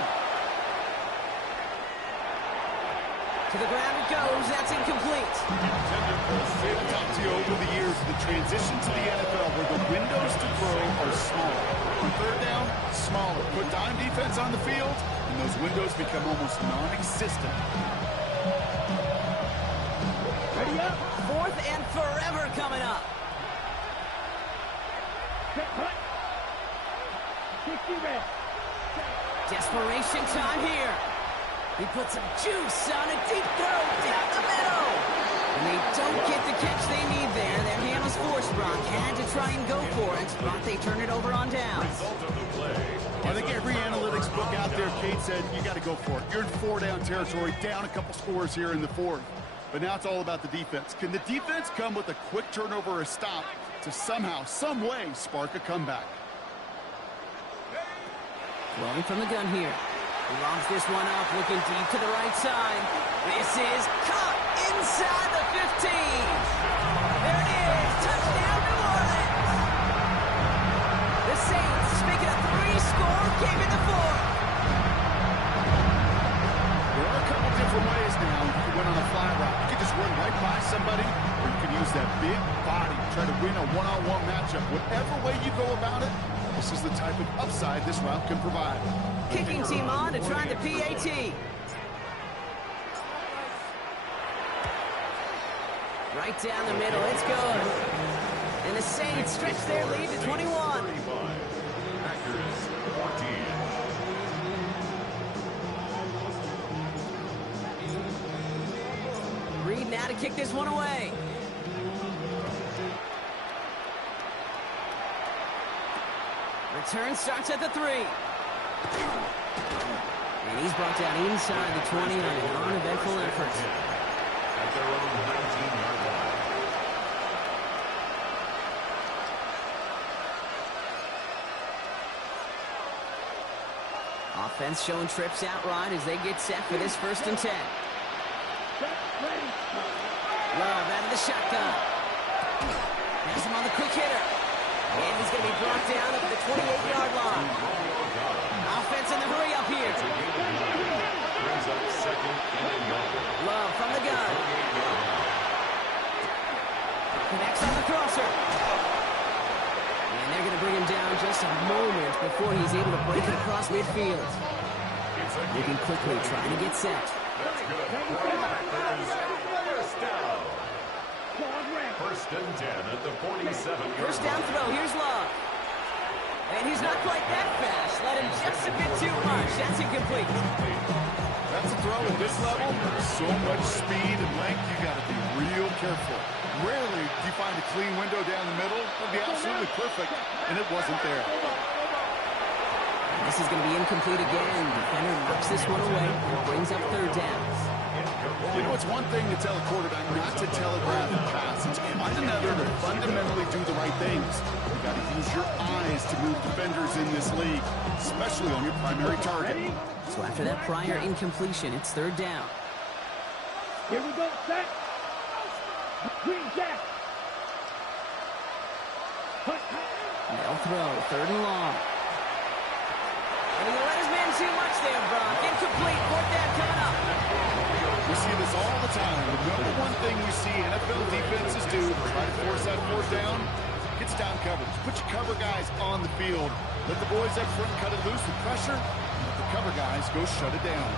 To the ground it goes. That's incomplete. I've talked to you over the years, the transition to the NFL where the windows to throw are smaller. On third down, smaller. Put dime defense on the field, and those windows become almost non-existent. Ready up. Fourth and forever coming up. Set, hut. 60 red. Desperation time here. He puts some juice on a deep throw down the middle. And they don't get the catch they need there. Their hand was forced. Brock had to try and go for it, but they turn it over on downs. Result of the play. I think every analytics book out there, Kate, said you got to go for it. You're in 4-down territory, down a couple scores here in the 4th. But now it's all about the defense. Can the defense come with a quick turnover or a stop to somehow, some way, spark a comeback? Throwing from the gun here. He lobs this one up, looking deep to the right side. This is caught inside the 15. There it is. Touchdown, New Orleans. The Saints make it a 3-score game in the 4th. There are a couple different ways now. You can win on a fly route. You can just run right by somebody, or you can use that big body, try to win a one-on-one matchup. Whatever way you go about it, this is the type of upside this route can provide. Kicking team on to try the PAT. Right down the middle. It's good. And the Saints stretch their lead to 21. 35. Packers 14. Reed now to kick this one away. Return starts at the 3. And he's brought down inside the 20 on an uneventful effort. At their own 19-yard line. Offense showing trips out right as they get set for this 1st and 10. Love out of the shotgun. Has him on the quick hitter. And he's going to be brought down at the 28-yard line. Offense in the hurry up here. Brings up 2nd and a yard. Love from the gun. Connects on the crosser. And they're going to bring him down just a moment before he's able to break it across midfield. Moving quickly, trying to get set. That's good. Packers, first down. 1st and 10 at the 47-yard First down throw. Here's Love. And he's not quite that fast. Let him just a bit too much. That's incomplete. That's a throw at this level. So much speed and length, you got to be real careful. Rarely do you find a clean window down the middle. It would be absolutely perfect, and it wasn't there. This is going to be incomplete again. Defender knocks this one away and brings up 3rd down. You know, it's one thing to tell a quarterback not to telegraph and pass. It's quite another to fundamentally do the right things. You got to use your eyes to move defenders in this league, especially on your primary target. So after that prior incompletion, it's 3rd down. Here we go, set. Green Jack. They'll throw. 3rd and long. And he let his man too much there, Brock. Incomplete. 4th down coming up. We see this all the time. The number one thing we see NFL defenses do to try to force that 4th down, gets down coverage. Put your cover guys on the field. Let the boys up front cut it loose with pressure. Let the cover guys go shut it down.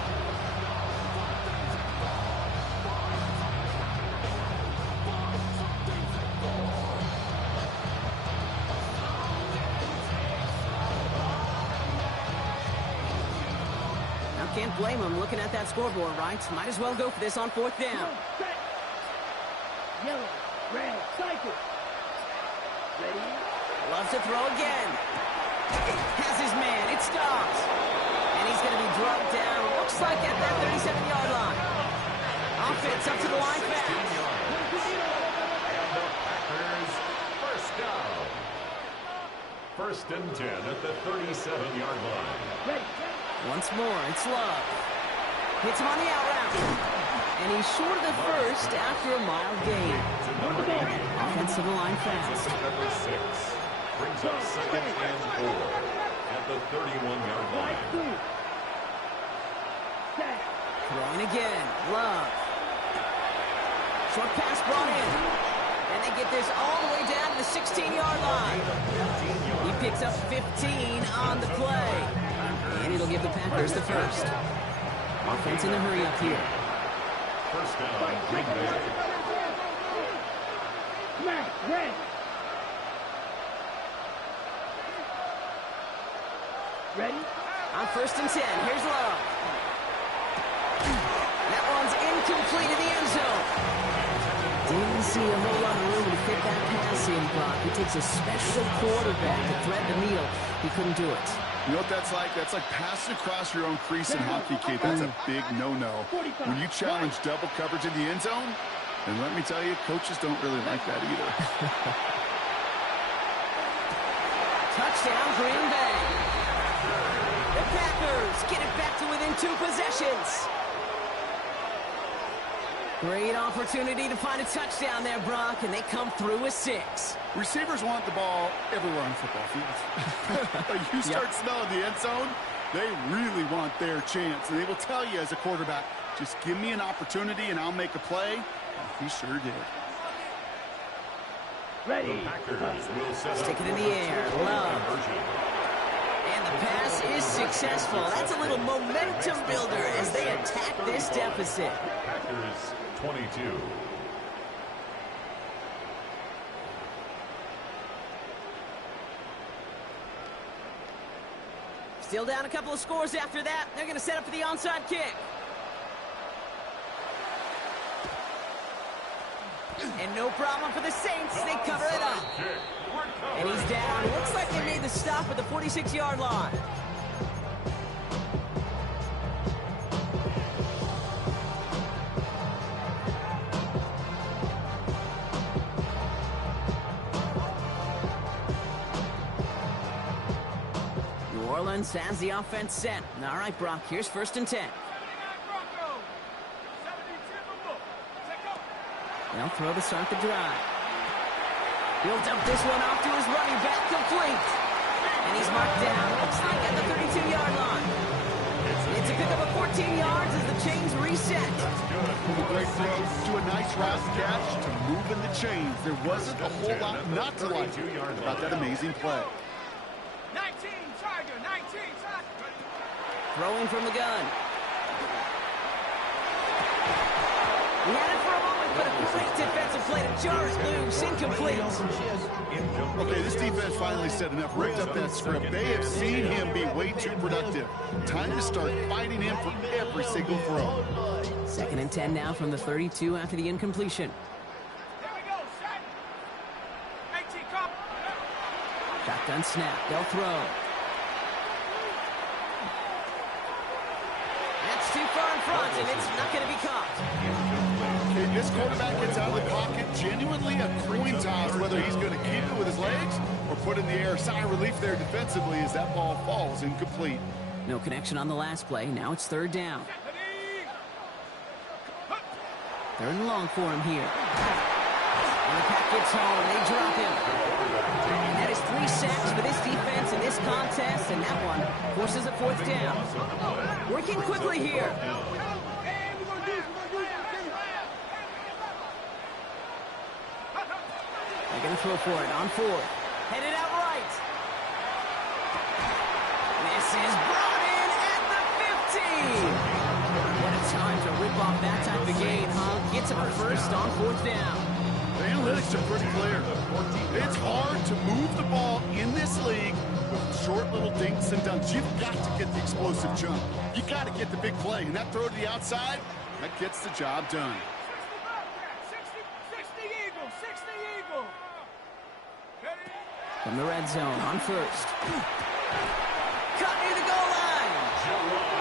Can't blame him looking at that scoreboard, right? Might as well go for this on 4th down. Set. Yellow, red, cycle. Ready? Loves to throw again. Has his man. It stops. And he's going to be dropped down. Looks like at that 37-yard line. Offense up to the line fast. And the Packers, first down. 1st and 10 at the 37-yard line. Ready. Once more, it's Love. Hits him on the out route. And he's short of the 1st after a mild gain. To number 80. Offense to the line fast. Number 6 brings up 2nd and 4 at the 31-yard line. Set. Throwing again. Love. Short pass brought in. And they get this all the way down to the 16-yard line. He picks up 15 on the play. And it'll give the Packers the 1st. Offense in the hurry up here. First down, Green Bay. Smack, red. Ready? On 1st and 10, here's Love. That one's incomplete in the end zone. Didn't see a whole lot of room to fit that pass in, Brock. It takes a special quarterback to thread the needle. He couldn't do it. You know what that's like? That's like passing across your own crease in hockey, Kate. That's a big no-no. When you challenge double coverage in the end zone, and let me tell you, coaches don't really like that either. Touchdown, Green Bay. The Packers get it back to within 2 possessions. Great opportunity to find a touchdown there, Brock, and they come through with 6. Receivers want the ball everywhere on football fields. But you start smelling the end zone, they really want their chance. And they will tell you as a quarterback, just give me an opportunity and I'll make a play. And he sure did. Ready. The Packers will set Stick it in the air. Love. And the pass is successful. That's a little momentum builder as they attack this deficit. Packers 22. Still down a couple of scores after that. They're going to set up for the onside kick. And no problem for the Saints. They cover it up. And he's down. Looks like they made the stop at the 46-yard line. New Orleans has the offense set. All right, Brock, here's 1st and 10. They'll throw to start the drive. He'll dump this one off to his running back, complete. And he's marked down, looks like at the 32-yard line. It's a pickup of 14 yards as the chains reset. From a great throw to a nice route catch to moving the chains. There wasn't a whole lot not to like about that amazing play. 19, Tiger, 19, Tiger. Throwing from the gun. He had it for a moment, but a great defensive play to jar it loose, incomplete. Okay, this defense finally said enough, ripped up that script. They have seen him be way too productive. Time to start fighting him for every single throw. 2nd and 10 now from the 32 after the incompletion. Here we go, set. 18, come. Shotgun snap, they'll throw. That's too far in front, and it's not going to be caught. Okay, this quarterback gets out of the pocket, genuinely a coin toss, whether he's going to keep it with his legs or put in the air. Sigh of relief there defensively as that ball falls incomplete. No connection on the last play. Now it's 3rd down. 3rd and long for him here. And the pack gets home. They drop him. And that is 3 sacks for this defense in this contest, and that one forces a 4th down. Working quickly here. They're going to throw for it on 4th. Headed out right. This is brought in at the 50. What a time to rip off that type of gain, huh? Gets him a 1st on 4th down. The analytics are pretty clear. It's hard to move the ball in this league with short little dinks and dunks. You've got to get the explosive jump. You got to get the big play. And that throw to the outside, that gets the job done. 60 Eagle, 60 Eagle. From the red zone on 1st. Cut near the goal line.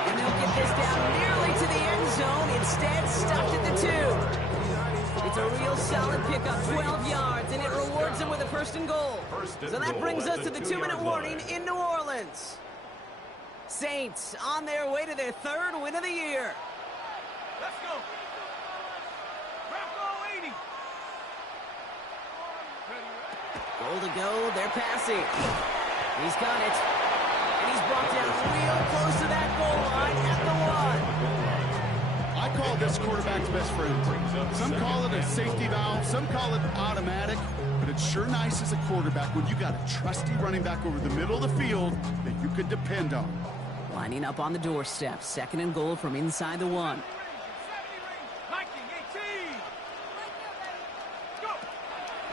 And they'll get this down nearly to the end zone. Instead, stopped at the 2. It's a real solid pickup, 12 yards, and it rewards them with a 1st and goal. So that brings us to the 2-minute warning in New Orleans. Saints on their way to their 3rd win of the year. Let's go. Bronco 80. Goal to go, they're passing. He's got it. And he's brought down real close to that goal line at the 1. I call this quarterback's best friend. Some call it a safety valve, some call it automatic, but it's sure nice as a quarterback when you got a trusty running back over the middle of the field that you can depend on. Lining up on the doorstep, 2nd and goal from inside the 1.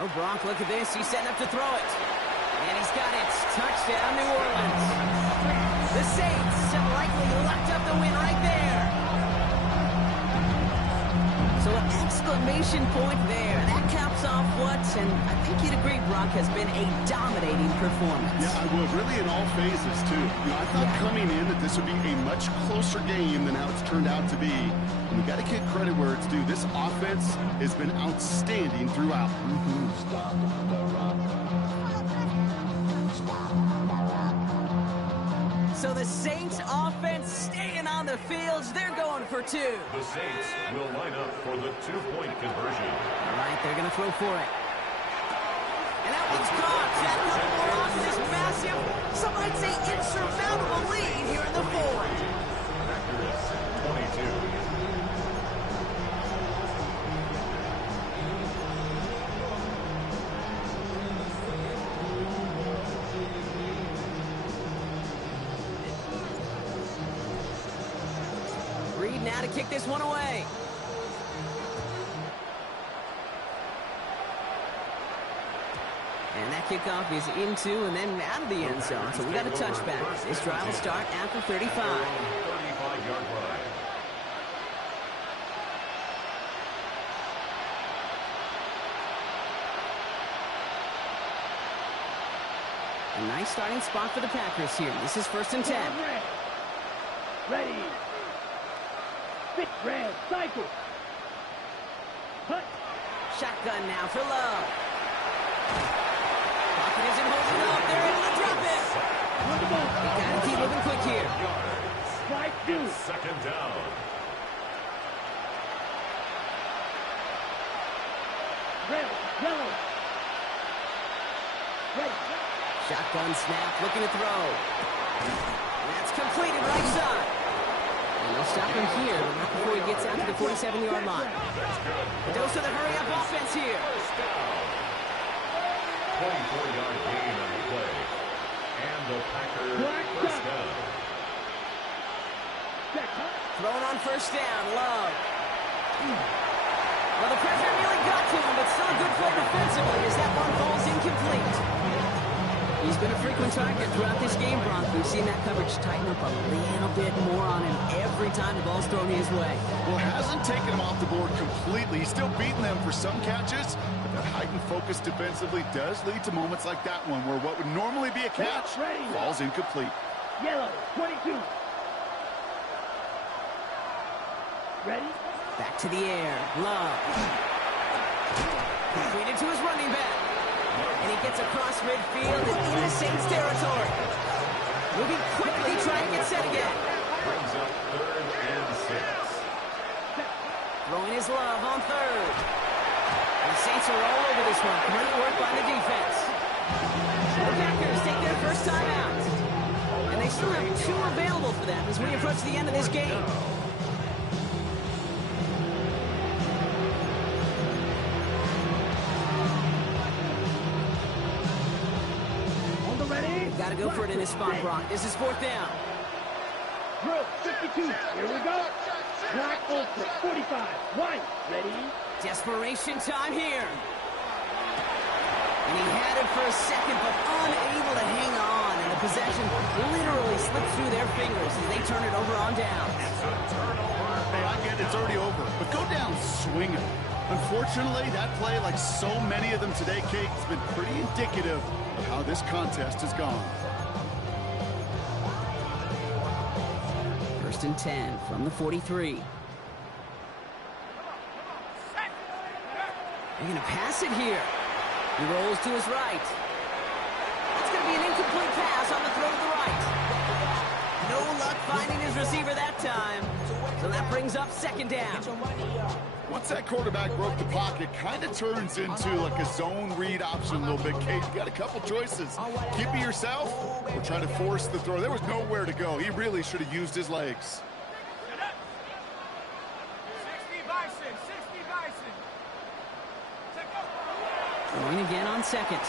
Oh, Brock, look at this. He's setting up to throw it. And he's got it. Touchdown, New Orleans. The Saints have likely locked up the win right there. So an exclamation point there. That caps off what, and I think you'd agree, Brock, has been a dominating performance. Yeah, I would. Really in all phases, too. You know, I thought coming in that this would be a much closer game than how it's turned out to be. And we got to give credit where it's due. This offense has been outstanding throughout. So the Saints offense staying on the fields. They're going for 2. The Saints will line up for the 2-point conversion. All right, they're going to throw for it. And that one's caught. That couple more on this massive, some might say insurmountable lead here in the 4th. Accurate, 22. Reed now to kick this one away. And that kickoff is into and then out of the end zone, so we got a touchback. This drive will start after 35. 35-yard line. A nice starting spot for the Packers here. This is 1st and 10. Ready. Stick, red, cycle. Hut. Shotgun now for Love. Pocket isn't holding up. They're able to drop it. They gotta keep moving quick here. Slide through. Second down. Red, yellow. Ready. Shotgun snap, looking to throw. That's completed right side. And they'll stop him here, but not before he gets out to the 47-yard line. A dose of the hurry-up offense here. 24-yard gain on the play. And the Packers first down. Throwing on 1st down, Love. Well, the pressure really got to him, but still a good play defensively as that one falls incomplete. He's been a frequent target throughout this game, Bronk. We've seen that coverage tighten up a little bit more on him every time the ball's thrown his way. Well, hasn't taken him off the board completely. He's still beating them for some catches, but that heightened focus defensively does lead to moments like that one where what would normally be a catch falls incomplete. Yellow, 22. Ready? Back to the air. Love. Completed to his running back. And he gets across midfield and into Saints territory. Moving quickly, trying to get set again. Brings up 3rd and 6. Throwing his Love on 3rd. And the Saints are all over this one. Great work by the defense. The Packers take their first time out. And they still have 2 available for them as we approach the end of this game. Got to go for it in this spot, Brock. This is 4th down. Drill, 52. Here we go. Black Ultra, 45. White. Ready? Desperation time here. And he had it for a second, but unable to hang on. And the possession literally slipped through their fingers as they turn it over on down. It's a turnover. Hey, I get it's already over, but go down swinging. Unfortunately, that play, like so many of them today, Kate, has been pretty indicative of how this contest has gone. 1st and 10 from the 43. They're going to pass it here. He rolls to his right. That's going to be an incomplete pass on the throw to the right. No luck finding his receiver that time. So that brings up 2nd down. Once that quarterback broke the pocket, kind of turns into like a zone read option a little bit, Kate. You got a couple choices. Keep it yourself or try to force the throw. There was nowhere to go. He really should have used his legs. 60 Bison, 60 Bison. Going again on 2nd.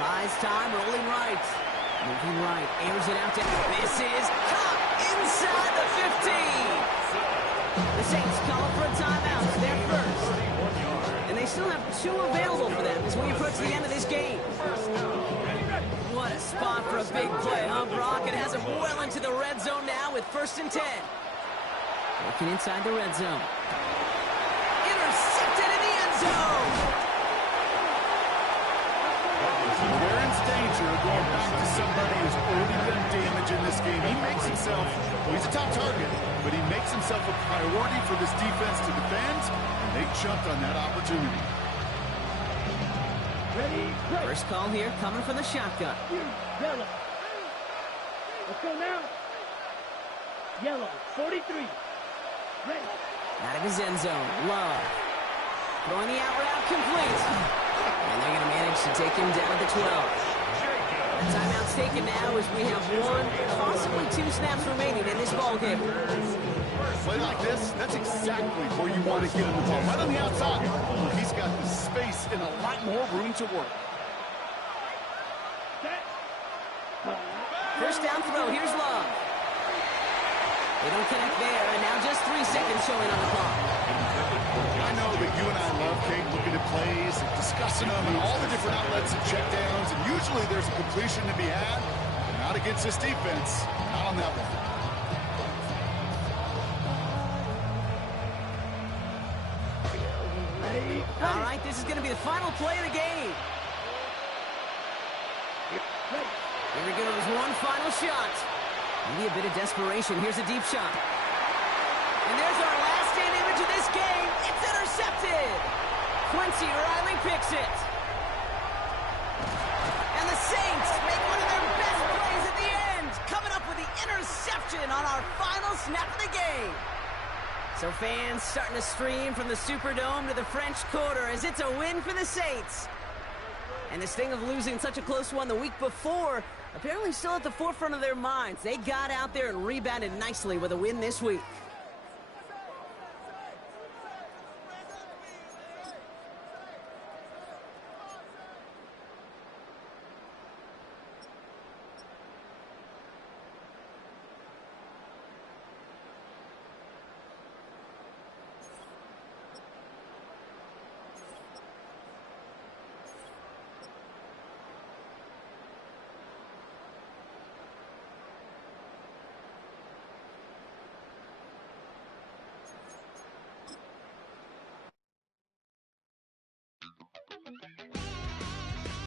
Buys time, rolling right. Moving right, airs it out to... This is caught inside the 15. The Saints call for a timeout. It's their first. And they still have 2 available for them as we approach the end of this game. What a spot for a big play, huh, Brock? It has him well into the red zone now with 1st and 10. Working inside the red zone. Intercepted in the end zone. They're in danger of going back to somebody who's already done damage in this game. He makes himself, well, he's a top target, but he makes himself a priority for this defense to defend, and they jumped on that opportunity. Ready? Break. First call here coming from the shotgun. Yellow. Let's go now. Yellow, 43. Ready. Out of his end zone. Love. Throwing the out route complete. And they're going to manage to take him down to the 12. The timeout's taken now as we have 1, possibly 2 snaps remaining in this ballgame. Play like this, that's exactly where you want to get him the ball. Right on the outside. He's got the space and a lot more room to work. First down throw. Here's Love. They don't connect there, and now just 3 seconds showing on the clock. I know that you and I love Kincaid looking at plays and discussing them and all the different outlets and checkdowns, and usually there's a completion to be had. Not against this defense. Not on that one. All right, this is going to be the final play of the game. Here we go. There's one final shot. Maybe a bit of desperation. Here's a deep shot. And there's our last stand image of this game. It's intercepted. Quincy Riley picks it. And the Saints make one of their best plays at the end, coming up with the interception on our final snap of the game. So fans starting to stream from the Superdome to the French Quarter as it's a win for the Saints. And the sting of losing such a close one the week before apparently still at the forefront of their minds. They got out there and rebounded nicely with a win this week.